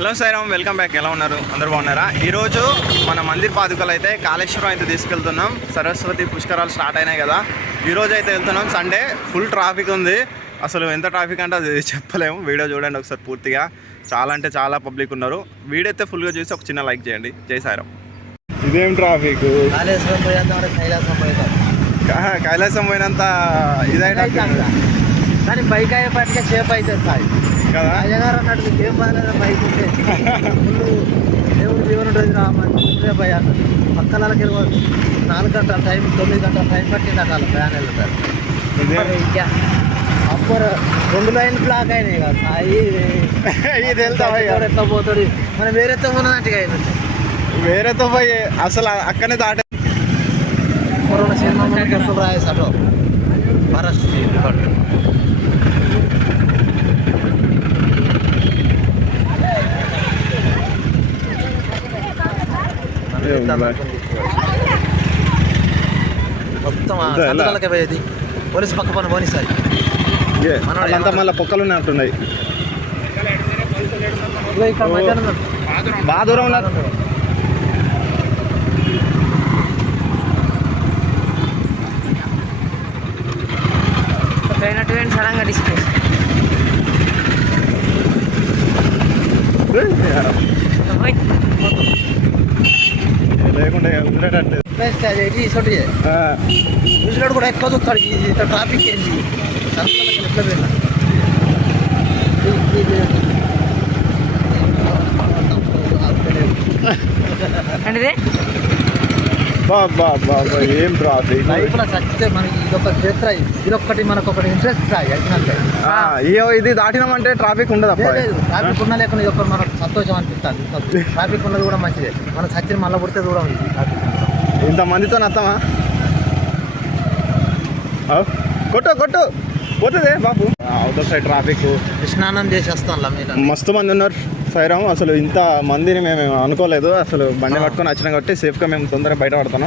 Hello Sairam welcome back. ఎలా ఉన్నారు? అందరూ బాగున్నారా? ఈరోజు మన మందిర్ పాదుకలు అయితే కాళేశ్వరం అయితే తీసుకెళ్తున్నాం. సరస్వతి పుష్కరాలు స్టార్ట్ అయినాయి కదా. ఈరోజు అయితే వెళ్తున్నాం. సండే ఫుల్ ట్రాఫిక్ ఉంది. అసలు ఎంత ట్రాఫిక్ అంటే అది చెప్పలేము. వీడియో చూడండి ఒకసారి పూర్తిగా. చాలా అంటే చాలా పబ్లిక్ ఉన్నారు. వీడియో అయితే ఫుల్గా చూసి ఒక చిన్న లైక్ చేయండి. జై సాయిరామ్. ఇదేం ట్రాఫిక్ కైలాసం పోయినంత ఇదైనా కానీ బైక్ అయ్యేపాటికే సేఫ్ అవుతుంది సాయి. కదా? అయ్యగారు అన్నట్టు ఏం బాగాలేదు బైక్ ఉంటే. ముందు దేవుడు రామని సేఫ్ అయ్యాను పక్కలకి నాలుగు గంటల టైం తొమ్మిది గంటల టైం పట్టింది అట్లా ఫ్యాన్ వెళ్తారు అప్పుడు రెండు లైన్ బ్లాక్ అయినాయి కదా. ఇది ఎట్లా పోతాడు? మనం వేరేతో ఉన్నట్టుగా అయింది వేరేతో పోయి అసలు అక్కనే దాటే కరోనా సినిమా రాయేసాడు మహారాష్ట్ర మొత్తం? సంతకాలకే పోయేది. పోలీసు పక్క పని పోనీ సార్. మనోడు అంతా మళ్ళీ పొక్కలు ఉన్నట్టున్నాయి బాగా దూరం ఉన్నారు పోయినట్టు సడన్గా డిస్ప్లేస్ ఇసొంటి చూసినాడు కూడా ఎక్కువ చూస్తాడు ఇంత ట్రాఫిక్ ఏంది? సంతకాలకి ఎట్లా బాబా బాబా ఏం ట్రాఫిక్ చచ్చితే మనకి ఇదొక చేత్ర ఇదొక్కటి మనకు ఒకటి ఇంట్రెస్ట్ వచ్చినట్టే ఇది దాటినామంటే ట్రాఫిక్ ఉండదు లేదు ట్రాఫిక్ ఉన్నా లేకుండా ఇది ఒకటి మనకు సంతోషం అనిపిస్తుంది. ట్రాఫిక్ ఉన్నది కూడా మంచిదే. మన చచ్చిన మళ్ళీ పుడితే కూడా ఉంది ట్రాఫిక్ ఇంత మందితో నత్తమా? కొట్టు కొట్టు. పోతుంది బాబు. అవతల సైడ్ ట్రాఫిక్ స్నానం చేసి వస్తాం మీరు మస్తు మంది ఉన్నారు. సైరామ్ అసలు ఇంత మందిని మేము అనుకోలేదు. అసలు బండి పట్టుకొని వచ్చినాం కాబట్టి సేఫ్గా మేము తొందరగా బయట పడతాం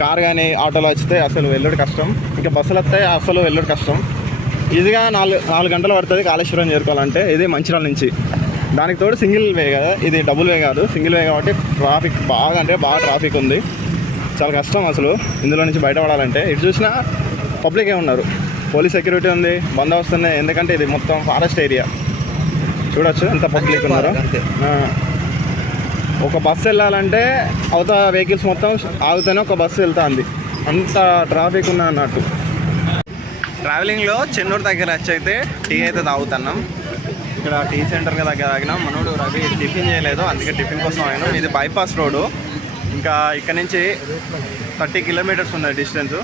కార్ కానీ ఆటోలో వచ్చితే అసలు వెళ్ళడం కష్టం. ఇంకా బస్సులు వస్తే అసలు వెళ్ళడం కష్టం. ఈజీగా నాలుగు నాలుగు గంటలు పడుతుంది కాళేశ్వరం చేరుకోవాలంటే. ఇది మంచిర్యాల నుంచి. దానికి తోడు సింగిల్ వే కదా. ఇది డబుల్ వే కాదు. సింగిల్ వే కాబట్టి ట్రాఫిక్ బాగా అంటే బాగా ట్రాఫిక్ ఉంది. చాలా కష్టం అసలు ఇందులో నుంచి బయటపడాలంటే ఇటు చూసినా పబ్లికే ఉన్నారు. పోలీస్ సెక్యూరిటీ ఉంది బందోబస్తు ఉంది ఎందుకంటే ఇది మొత్తం ఫారెస్ట్ ఏరియా. చూడొచ్చు ఎంత పబ్లిక్ ఉన్నారు. ఒక బస్సు వెళ్ళాలంటే అవతల వెహికల్స్ మొత్తం ఆగితేనే ఒక బస్సు వెళ్తుంది. అంత ట్రాఫిక్ ఉన్న అన్నట్టు. ట్రావెలింగ్లో చెన్నూరు దగ్గర వచ్చి అయితే టీ అయితే తాగుతున్నాం. ఇక్కడ టీ సెంటర్ దగ్గర తాగినాం మనోడు రవి టిఫిన్ చేయలేదు అందుకే టిఫిన్ కోసం ఆయన ఇది బైపాస్ రోడ్డు. ఇంకా ఇక్కడ నుంచి థర్టీ కిలోమీటర్స్ ఉన్నది డిస్టెన్స్.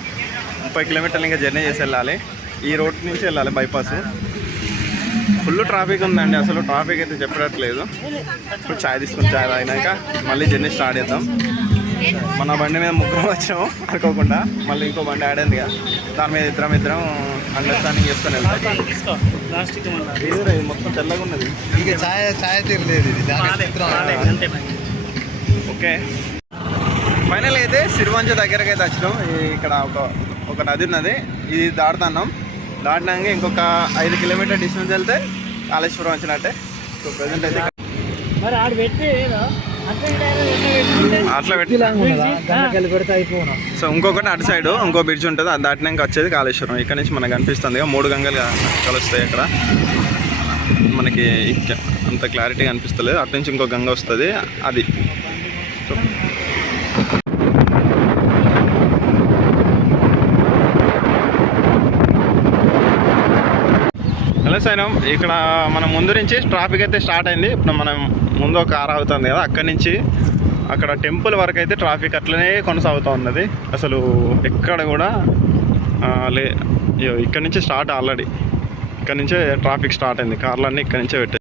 ముప్పై కిలోమీటర్లు ఇంకా జర్నీ చేసి వెళ్ళాలి. ఈ రోడ్ నుంచి వెళ్ళాలి బైపాస్. ఫుల్ ట్రాఫిక్ ఉందండి. అసలు ట్రాఫిక్ అయితే చెప్పట్లేదు. ఇప్పుడు చాయ్ తీసుకుని చాయ్ తాగినాక మళ్ళీ జర్నీ స్టార్ట్ చేద్దాం. మన బండి మీద ముగ్గురం వచ్చాము. అనుకోకుండా మళ్ళీ ఇంకో బండి అయింది కదా దాని మీద ఇద్దరం ఇద్దరం అండర్స్టాండింగ్ చేసుకొని వెళ్తాం. ఇది మొత్తం తెల్లగా ఉన్నది. ఇంకా ఛాయ్ ఛాయ్ తీరలేదు. ఓకే. ఫైనల్ అయితే సిరివంచ దగ్గరకి అయితే వచ్చినాం ఇక్కడ ఒక ఒక నది ఉన్నది. ఇది దాటుతున్నాం. దాటినాక ఇంకొక ఐదు కిలోమీటర్ డిస్టెన్స్ వెళ్తే కాళేశ్వరం వచ్చినట్టే. సో ప్రజెంట్ అయితే మరి ఆడు పెట్టి అట్లా పెట్టి సో ఇంకొకటి అటు సైడ్ ఇంకో బ్రిడ్జ్ ఉంటుంది అది దాటినాక వచ్చేది కాళేశ్వరం. ఇక్కడ నుంచి మనకు కనిపిస్తుంది ఇక మూడు గంగలు కలుస్తాయి ఇక్కడ మనకి అంత క్లారిటీ కనిపిస్తలేదు. అటు నుంచి ఇంకో గంగ వస్తుంది అది. సైనం ఇక్కడ మన ముందు నుంచి ట్రాఫిక్ అయితే స్టార్ట్ అయింది. ఇప్పుడు మనం ముందు ఒక కార్ అవుతుంది కదా అక్కడి నుంచి అక్కడ టెంపుల్ వరకు అయితే ట్రాఫిక్ అట్లనే కొనసాగుతూ ఉన్నది. అసలు ఎక్కడ కూడా లే ఇయ్యో, ఇక్కడ నుంచి స్టార్ట్ ఆల్రెడీ ఇక్కడ నుంచే ట్రాఫిక్ స్టార్ట్ అయింది. కార్లన్నీ ఇక్కడ నుంచే పెట్టాయి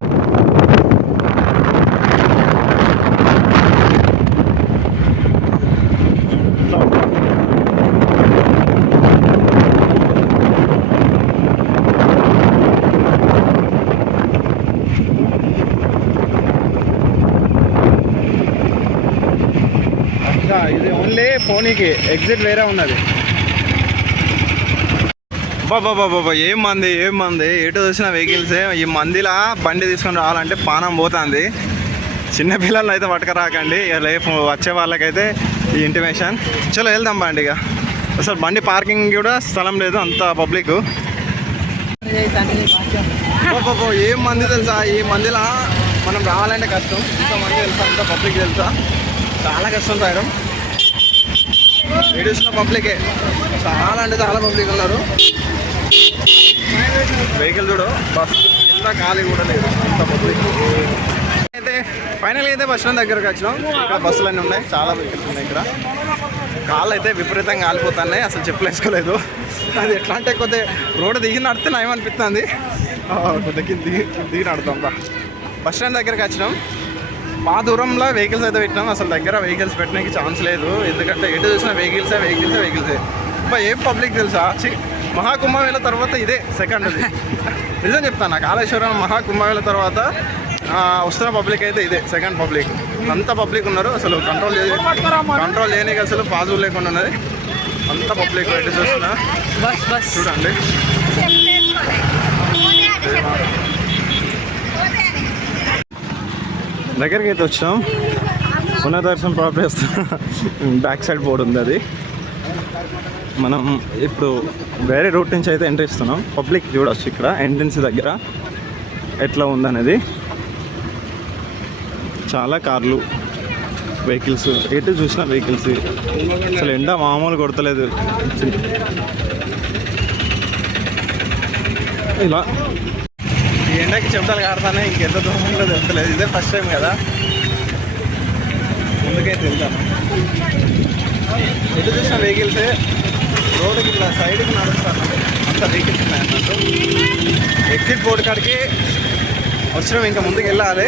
ఇంకా ఇది పోనీకి ఎగ్జిట్ వేరే ఉన్నది. బాబా బాబా ఏం మంది ఏం మంది? ఎటు చూసిన వెహికల్సే ఈ మందిలా బండి తీసుకొని రావాలంటే పానం పోతుంది. చిన్న అయితే పట్టుకరాకండి. ఇక రేపు వచ్చే వాళ్ళకైతే ఈ ఇంటిమేషన్ చలో వెళ్దాం బండి ఇక. అసలు బండి పార్కింగ్ కూడా స్థలం లేదు అంత పబ్లిక్ ఏం మంది తెలుసా? ఈ మందిలా మనం రావాలంటే కష్టం. ఇంత మంది తెలుసా ఇంత పబ్లిక్ తెలుసా చాలా కష్టం సాయం వీడియోసిన పబ్లికే చాలా అంటే చాలా పబ్లిక్ ఉన్నారు. వెహికల్ చూడు బస్సు కింద ఖాళీ కూడా లేదు. అంత పబ్లిక్ అయితే ఫైనల్ అయితే బస్ స్టాండ్ దగ్గరకు వచ్చినాం. ఇక్కడ బస్సులు అన్నీ ఉన్నాయి. చాలా వెహికల్స్ ఉన్నాయి ఇక్కడ. కాళ్ళు అయితే విపరీతంగా కాలిపోతున్నాయి అసలు చెప్పులు వేసుకోలేదు అది ఎట్లా అంటే కొద్దిగా రోడ్డు దిగి నడితే నయమనిపిస్తుంది కొద్దిగా దిగి దిగి నడుతాం బస్ స్టాండ్ దగ్గరకు వచ్చినాం. బాగా దూరంలో వెహికల్స్ అయితే పెట్టినాం. అసలు దగ్గర వెహికల్స్ పెట్టడానికి ఛాన్స్ లేదు. ఎందుకంటే ఎటు చూసినా వెహికల్సే వెహికల్సే వెహికల్సే అబ్బా ఏం పబ్లిక్ తెలుసా? చి మహాకుంభమేళ తర్వాత ఇదే సెకండ్ అది. నిజం చెప్తాను కాళేశ్వరం మహాకుంభమేళ తర్వాత ఆ, వస్తున్న పబ్లిక్ అయితే ఇదే సెకండ్ పబ్లిక్ అంత పబ్లిక్ ఉన్నారు. అసలు కంట్రోల్ కంట్రోల్ చేయడానికి అసలు పాజిబుల్ లేకుండా ఉన్నది. అంత పబ్లిక్ ఎటు చూస్తున్నా? బస్ బస్ చూడండి. దగ్గరికి అయితే వచ్చాం. పునర్దర్శనం ప్రాపర్ బ్యాక్ సైడ్ బోర్డు ఉంది అది. మనం ఇప్పుడు వేరే రూట్ నుంచి అయితే ఎంట్రీ ఇస్తున్నాం. పబ్లిక్ చూడొచ్చు ఇక్కడ ఎంట్రన్స్ దగ్గర ఎట్లా ఉందనేది. చాలా కార్లు వెహికల్స్ ఎటు చూసిన వెహికల్స్ అసలు ఎండ మామూలు కొడతలేదు. ఇలా. ఎండకి చెమటలు కాడతానే ఇంకెంత దూరం ఉందో తెలుస్తలేదు. ఇదే ఫస్ట్ టైం కదా. ముందుకైతే వెళ్తాను ఎటు చూసిన వెహికల్స్ రోడ్డుకి ఇట్లా సైడ్కి నడుస్తాను. అంత వెహికల్స్ ఉన్నాయి అన్నట్టు ఎగ్జిట్ బోర్డు కాడికి వచ్చినాం ఇంకా ముందుకు వెళ్ళాలి.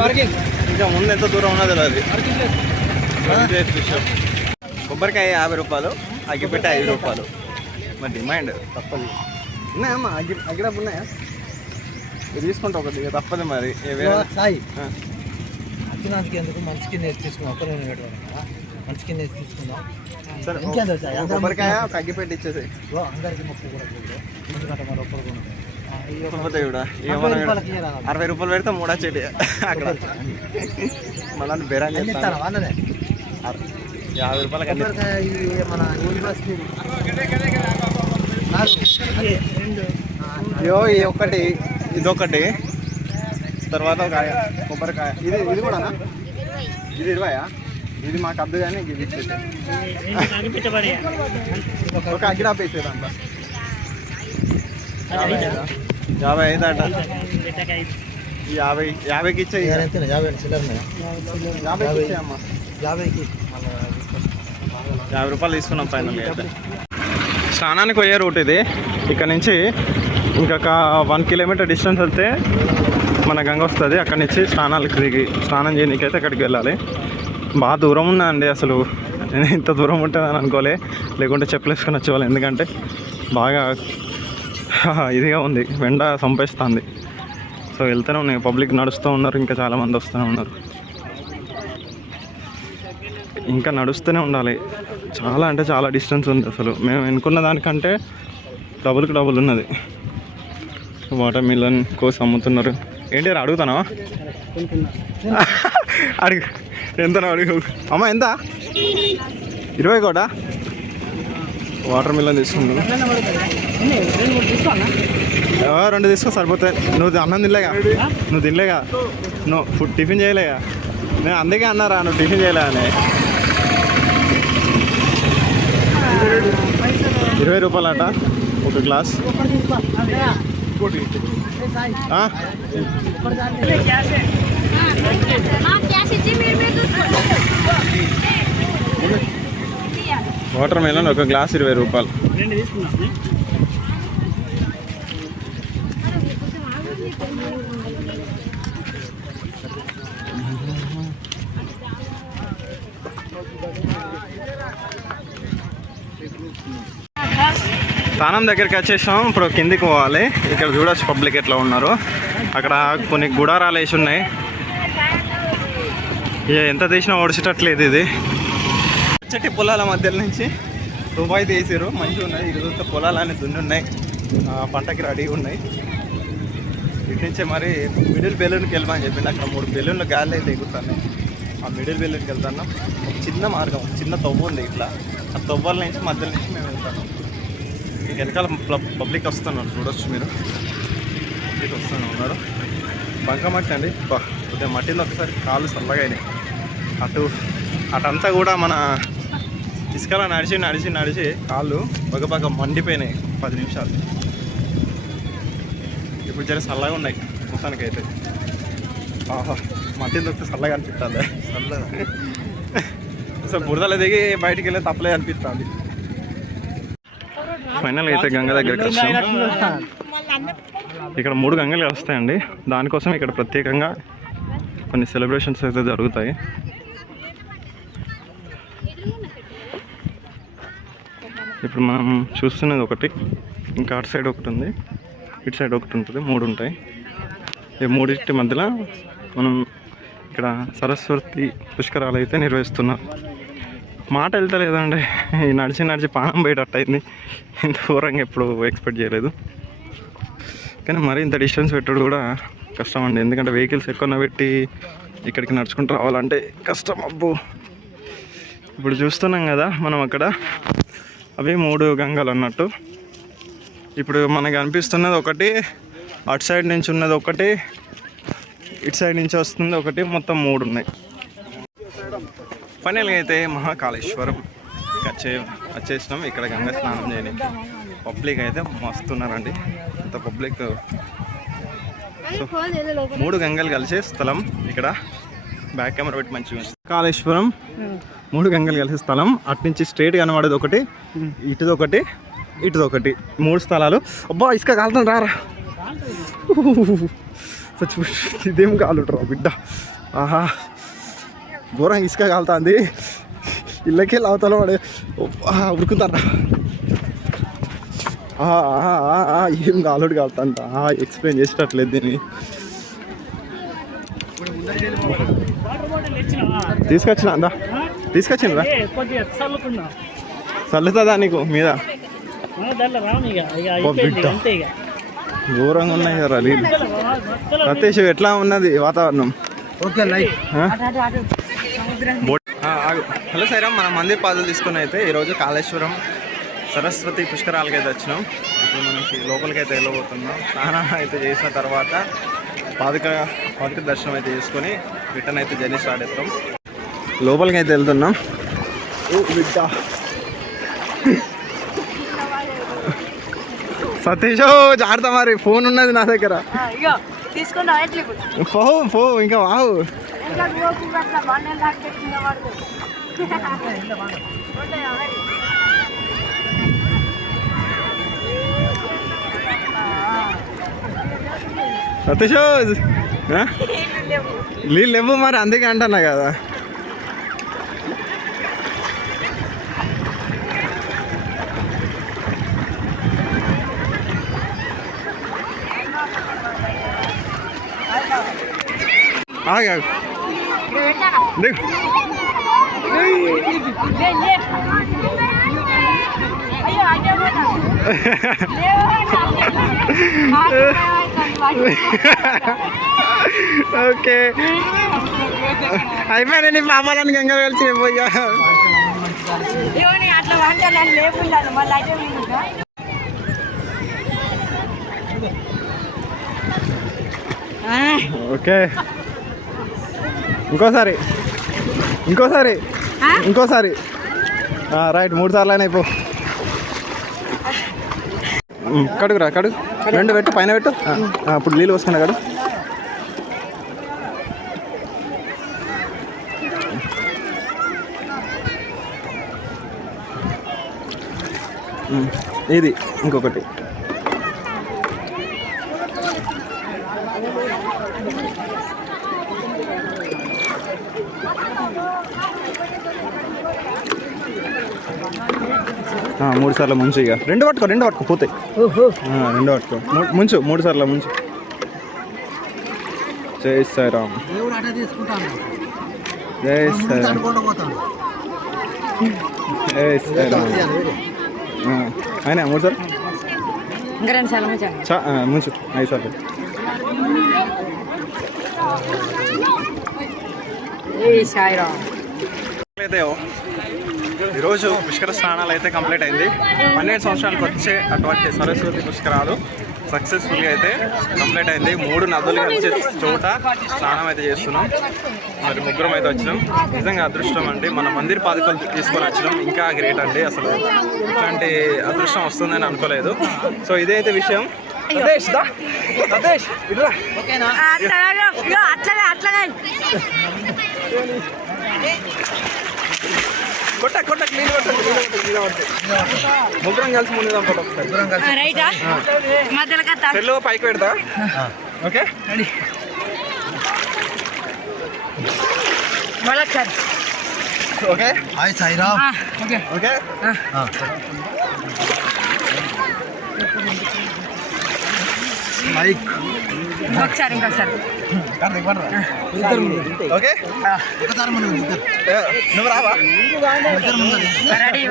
పార్కింగ్ ఇంకా ముందు ఎంత దూరం ఉన్నదో తెలియదు. కొబ్బరికాయ యాభై రూపాయలు అగ్గిపెట్ట ఐదు రూపాయలు. మరి డిమాండ్ తప్పదు. ఉన్నాయమ్మా? అగ్గి అగ్గిడబ్బు ఉన్నాయా? తీసుకుంటా ఒకటి తప్పదు మరి సాయి. అచ్చినందుకు ఎందుకు మంచి కింద వేసి తీసుకుందాం ఒక్క నేను పెట్టుకోవాలి మంచి కింద తీసుకుందాం కొబ్బరికాయ ఒక అగ్గిపెట్టి అందరికి ముప్పు కూడా. ఎందుకంటే మరి ఒక్కరు కూడా అరవై రూపాయలు పెడితే మూడా చెట్టు అక్కడ మళ్ళీ బెరాన్. యాభై రూపాయలకి. ఆ, అయ్యో ఈ ఒక్కటి ఇదొకటి. తర్వాత ఒక కొబ్బరికాయ. ఇది ఇది కూడా ఇది ఇరవయా? ఇది మాకు అద్దు కానీ ఇది ఒక అగ్గిడా పేసేదంట యాభై యాభై ఐదు అట. యాభై యాభైకి ఇచ్చే యాభై యాభైకి ఇచ్చేయమ్మా యాభైకి యాభై రూపాయలు తీసుకున్నాం పైన స్నానానికి పోయే రూట్ ఇది. ఇక్కడ నుంచి ఇంకొక వన్ కిలోమీటర్ డిస్టెన్స్ వెళ్తే మన గంగ వస్తుంది. అక్కడి నుంచి స్నానాలకు దిగి స్నానం చేయడానికైతే అక్కడికి వెళ్ళాలి. బాగా దూరం ఉన్నా అండి అసలు. నేను ఇంత దూరం ఉంటుందని అనుకోలే. లేకుంటే చెప్పులు వేసుకొని వచ్చేవాళ్ళు. ఎందుకంటే బాగా ఇదిగా ఉంది. వెండ సంపేస్తుంది. సో వెళ్తూనే ఉన్నాయి. పబ్లిక్ నడుస్తూ ఉన్నారు. ఇంకా చాలామంది వస్తూనే ఉన్నారు. ఇంకా నడుస్తూనే ఉండాలి. చాలా అంటే చాలా డిస్టెన్స్ ఉంది అసలు. మేము ఎన్నుకున్న దానికంటే డబుల్కి డబుల్ ఉన్నది. వాటర్ మిలన్ కోసం అమ్ముతున్నారు. ఏంటి రా అడుగుతానా అడుగు. ఎంత అడుగు. అమ్మ ఎంత? ఇరవై కూడా వాటర్ మిలన్ తీసుకున్నాను రెండు తీసుకో సరిపోతాయి. నువ్వు అన్నం తినలేగా? నువ్వు తినలేగా? నువ్వు ఫుడ్ టిఫిన్ చేయలేగా? నేను అందుకే అన్నారా నువ్వు టిఫిన్ చేయలే అని. ఇరవై రూపాయలు అట ఒక గ్లాస్. ఇంకోటి. వాటర్ మెలన్ ఒక గ్లాస్ ఇరవై రూపాయలు. స్థానం దగ్గరికి వచ్చేసాం. ఇప్పుడు కిందికి పోవాలి. ఇక్కడ చూడొచ్చు పబ్లిక్ ఎట్లా ఉన్నారు. అక్కడ కొన్ని గుడారాలు వేసి ఉన్నాయి. ఇక ఎంత తీసినా ఓడిచేటట్లేదు ఇది. చెట్టి పొలాల మధ్యలో నుంచి రూపాయి తీసారు మంచిగా ఉన్నాయి. ఇరువుతో పొలాలు అన్ని దున్ని ఉన్నాయి. ఆ, పంటకి రెడీగా ఉన్నాయి. ఇటు నుంచే మరి మిడిల్ బెలూన్కి వెళ్ళమని చెప్పింది. అక్కడ మూడు బెలూన్లు గాలి అయితే ఎగురుతాను ఆ మిడిల్ బెలూన్కి వెళ్తాను ఒక చిన్న మార్గం చిన్న తవ్వు ఉంది ఇట్లా. ఆ తవ్వల నుంచి మధ్యలో నుంచి మేము వెళ్తాము ఇక వెనకాల పబ్- పబ్లిక్ వస్తున్నాను చూడొచ్చు మీరు. పబ్లిక్ వస్తూనే ఉన్నారు. బంకమట్టి అండి. కొద్దిగా మట్టింది ఒకసారి కాళ్ళు చల్లగా అయినాయి. అటు అటంతా కూడా మన ఇసుకలో నడిచి నడిచి నడిచి కాళ్ళు పగపగ మండిపోయినాయి పది నిమిషాలు. ఇప్పుడు జర చల్లగా ఉన్నాయి మొత్తానికి అయితే ఆహా మట్టి దొరికితే చల్లగా అనిపిస్తుంది చల్లగా అసలు బురదలో దిగి బయటికి వెళ్ళి తప్పలే అనిపిస్తుంది ఫైనల్ అయితే గంగ దగ్గరికి వచ్చాం. ఇక్కడ మూడు గంగలు వస్తాయండి. దానికోసం ఇక్కడ ప్రత్యేకంగా కొన్ని సెలబ్రేషన్స్ అయితే జరుగుతాయి. ఇప్పుడు మనం చూస్తున్నది ఒకటి. ఇంకా అటు సైడ్ ఒకటి ఉంది. ఇటు సైడ్ ఒకటి ఉంటుంది. మూడు ఉంటాయి. ఈ మూడింటి మధ్యలో మనం ఇక్కడ సరస్వతి పుష్కరాలు అయితే నిర్వహిస్తున్నారు మాట వెళ్తలేదండి నడిచి నడిచి పానం పోయేటట్టు అయింది ఇంత దూరంగా ఎప్పుడు ఎక్స్పెక్ట్ చేయలేదు. కానీ మరీ ఇంత డిస్టెన్స్ పెట్టడం కూడా కష్టం అండి. ఎందుకంటే వెహికల్స్ ఎక్కువ పెట్టి ఇక్కడికి నడుచుకుంటూ రావాలంటే కష్టం అబ్బో. ఇప్పుడు చూస్తున్నాం కదా మనం అక్కడ. అవి మూడు గంగలు అన్నట్టు. ఇప్పుడు మనకు అనిపిస్తున్నది ఒకటి అటు సైడ్ నుంచి ఉన్నది ఒకటి ఇటు సైడ్ నుంచి వస్తుంది ఒకటి మొత్తం మూడు ఉన్నాయి. ఫైనల్గా అయితే మహాకాళేశ్వరం వచ్చే వచ్చేసినాం. ఇక్కడ గంగ స్నానం చేయడానికి. పబ్లిక్ అయితే మస్తున్నారండి. ఇంత పబ్లిక్ సో మూడు గంగలు కలిసే స్థలం ఇక్కడ. బ్యాక్ కెమెరా పెట్టి మంచిగా. కాళేశ్వరం. మూడు గంగలు కలిసే స్థలం. అటు నుంచి స్ట్రేట్ కనబడేది ఒకటి. ఇటుది ఒకటి. ఇటుది ఒకటి. మూడు స్థలాలు. అబ్బా ఇసుక కాలుతుంది. రారా చచ్చిపోయి ఇదేం కాలుట్రా బిడ్డ. ఆహా. ఘోరంగా ఇసుక కాలుతుంది. ఇళ్ళకి అవతల పడే ఉరుకుతారా ఆహా, ఆహా, ఆహా, ఆహా, ఏం కాలుడు కాలుతుంట ఎక్స్ప్లెయిన్ చేసేటట్లేదు దీన్ని. తీసుకొచ్చిన అందా చల్లుకున్నా. చల్లుతుందా నీకు మీద? ఘోరంగా ఉన్నాయి కదా సతీష్ ఎట్లా ఉన్నది వాతావరణం? Okay light. హలో సైరామ్ మన మందిర్ పాదులు తీసుకుని అయితే ఈరోజు కాళేశ్వరం సరస్వతి పుష్కరాలకి అయితే వచ్చినాం. ఇప్పుడు మనకి లోపలికి అయితే వెళ్ళబోతున్నాం. స్నానం అయితే చేసిన తర్వాత పాదుక పాదుక దర్శనం అయితే చేసుకొని రిటర్న్ అయితే జర్నీ స్టార్ట్ అవుతాం లోపలికి అయితే వెళ్తున్నాం. బిడ్డ. సతీష్ జాగ్రత్త మరి. ఫోన్ ఉన్నది నా దగ్గర. పో పో ఇంకా వావు. ఇంకా గోకు అట్లా బండలు దాకా పెట్టిన వాడు సతీష్ ఆ? నీళ్ళు లేవు మరి అందుకే అంటున్నా కదా ఆగు, ఓకే అయిపోయినా నీ పాపాలని గంగా కలిసి పోయా ఇవన్నీ అట్లా అంటే నన్ను లేపున్నాను మళ్ళీ అదే ఉందా ఓకే ఇంకోసారి. ఇంకోసారి. ఇంకోసారి. రైట్ మూడు సార్లు అయినా అయిపో కడుగురా కడుగు. రెండు పెట్టు పైన పెట్టు. ఇప్పుడు నీళ్ళు పోసుకున్నా కడు. ఇది ఇంకొకటి. మూడు సార్లు ముంచు ఇక. రెండు పట్టుకో రెండు పట్టుకో పోతాయి ఆ, రెండు పట్టుకో. ముంచు మూడు సార్లు ముంచు. జై సాయిరామ్. జై సాయిరామ్. జై సాయిరామ్. ఆ, అయినా మూడు సార్లు? ఇంకా రెండు సార్లు మంచిగా చా ఆ, ముంచు. ఐదు సార్లు. అయితే ఈరోజు పుష్కర స్నానాలు అయితే కంప్లీట్ అయింది. పన్నెండు సంవత్సరాలకు వచ్చే అటువంటి సరస్వతి పుష్కరాలు సక్సెస్ఫుల్గా అయితే కంప్లీట్ అయింది. మూడు నదులు కలిసే చోట స్నానం అయితే చేస్తున్నాం. మరి ముగ్గురం అయితే వచ్చినాం. నిజంగా అదృష్టం అండి. మన మందిర్ పాదుకలు తీసుకొని వచ్చినాం. ఇంకా గ్రేట్ అండి. అసలు ఇట్లాంటి అదృష్టం వస్తుందని అనుకోలేదు. సో ఇదైతే విషయం. సతీష్, దా. సతీష్, ఇటురా. అట్లనే ఇగో అట్లనే అట్లనే. కొట్ట కొట్ట క్లీన్ కొట్ట క్లీన్ కొట్ట క్లీన్ కొట్ట. ముగ్గురం కలిసి ముందుదాం ఫోటో ఒకసారి రైటా? మధ్యలో కత్తా. సెల్ పైకి పెడతా. ఓకే? మళ్ళొకసారి okay? Hi Sairam. Okay. Okay? Mike ఇంకొకసారి ఇంకొకసారి. ఓకే ఒకసారి ఇద్దరు. నువ్వు రావా? ఇద్దరు ముందు. రెడీ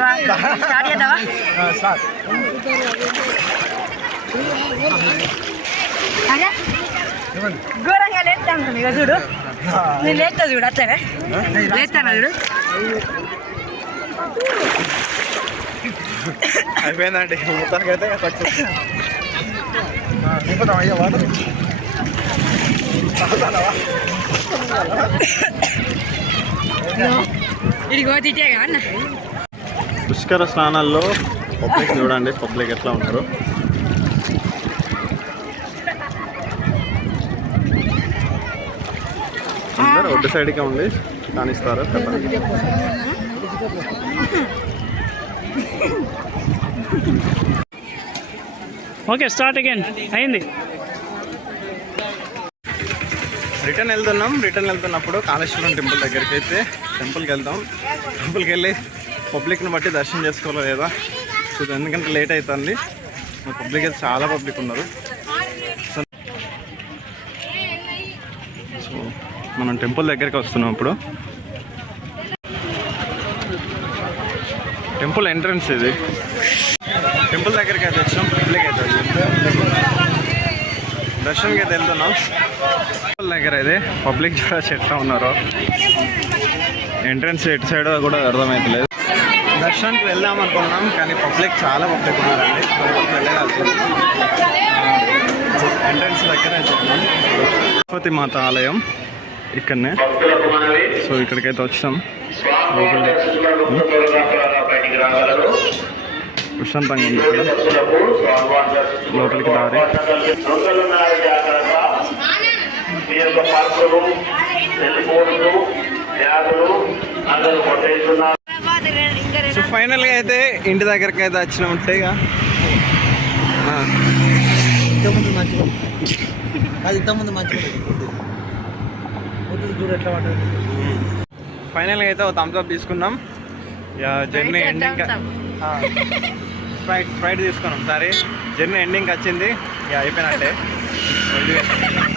స్టార్ట్ చేద్దామా? స్టార్ట్. అదే. ఘోరంగా లేస్తాను ఇక చూడు. నేను లేస్తా చూడు అట్లనే. లేస్తాను చూడు? అయిపోయిందండి. మొత్తానికి అయితే సక్సెస్ అయ్యా వాటర్ పుష్కర స్నానాల్లో పబ్లిక్ చూడండి పబ్లిక్ ఎట్లా ఉంటారు? అందరూ ఒడ్డు సైడ్గా ఉండి కానిస్తారు ఓకే స్టార్ట్ అగైన్ అయింది. రిటర్న్ వెళ్తున్నాం. రిటర్న్ వెళ్తున్నప్పుడు కాళేశ్వరం టెంపుల్ దగ్గరికి అయితే టెంపుల్కి వెళ్తాం టెంపుల్కి వెళ్ళి పబ్లిక్ని బట్టి దర్శనం చేసుకోవాలో లేదా సో ఎందుకంటే లేట్ అవుతుంది పబ్లిక్ అయితే చాలా పబ్లిక్ ఉన్నారు. సో సో మనం టెంపుల్ దగ్గరికి వస్తున్నాం ఇప్పుడు. టెంపుల్ ఎంట్రన్స్ ఇది. టెంపుల్ దగ్గరికి అయితే వచ్చినాం పబ్లిక్ అయితే వచ్చింది. దర్శనంకి అయితే వెళ్తున్నాం. టెంపుల్ దగ్గర అయితే పబ్లిక్ చాలా చెట్లా ఉన్నారు. ఎంట్రన్స్ ఎటు సైడ్ కూడా అర్థమవుతలేదు దర్శనానికి వెళ్దాం అనుకున్నాం కానీ పబ్లిక్ చాలా పబ్లిక్ ఉన్నారండి లోపలికి వెళ్ళగలుగుతుంది ఎంట్రన్స్ దగ్గర తిరుపతి మాత ఆలయం ఇక్కడనే. సో ఇక్కడికైతే వచ్చాం. ప్రశాంతంగా ఉంది ఇక్కడ. లోపలికి దారి సో ఫైనల్గా అయితే ఇంటి దగ్గరికి అయితే వచ్చిన. పడ్డది ఫైనల్గా అయితే ఒక థమ్స్ అప్ తీసుకున్నాం. ఇక జర్నీ ఎండింగ్ స్ప్రైట్ స్ప్రైట్ తీసుకున్నాం. సరే జర్నీ ఎండింగ్ వచ్చింది. ఇక అయిపోయినట్టే.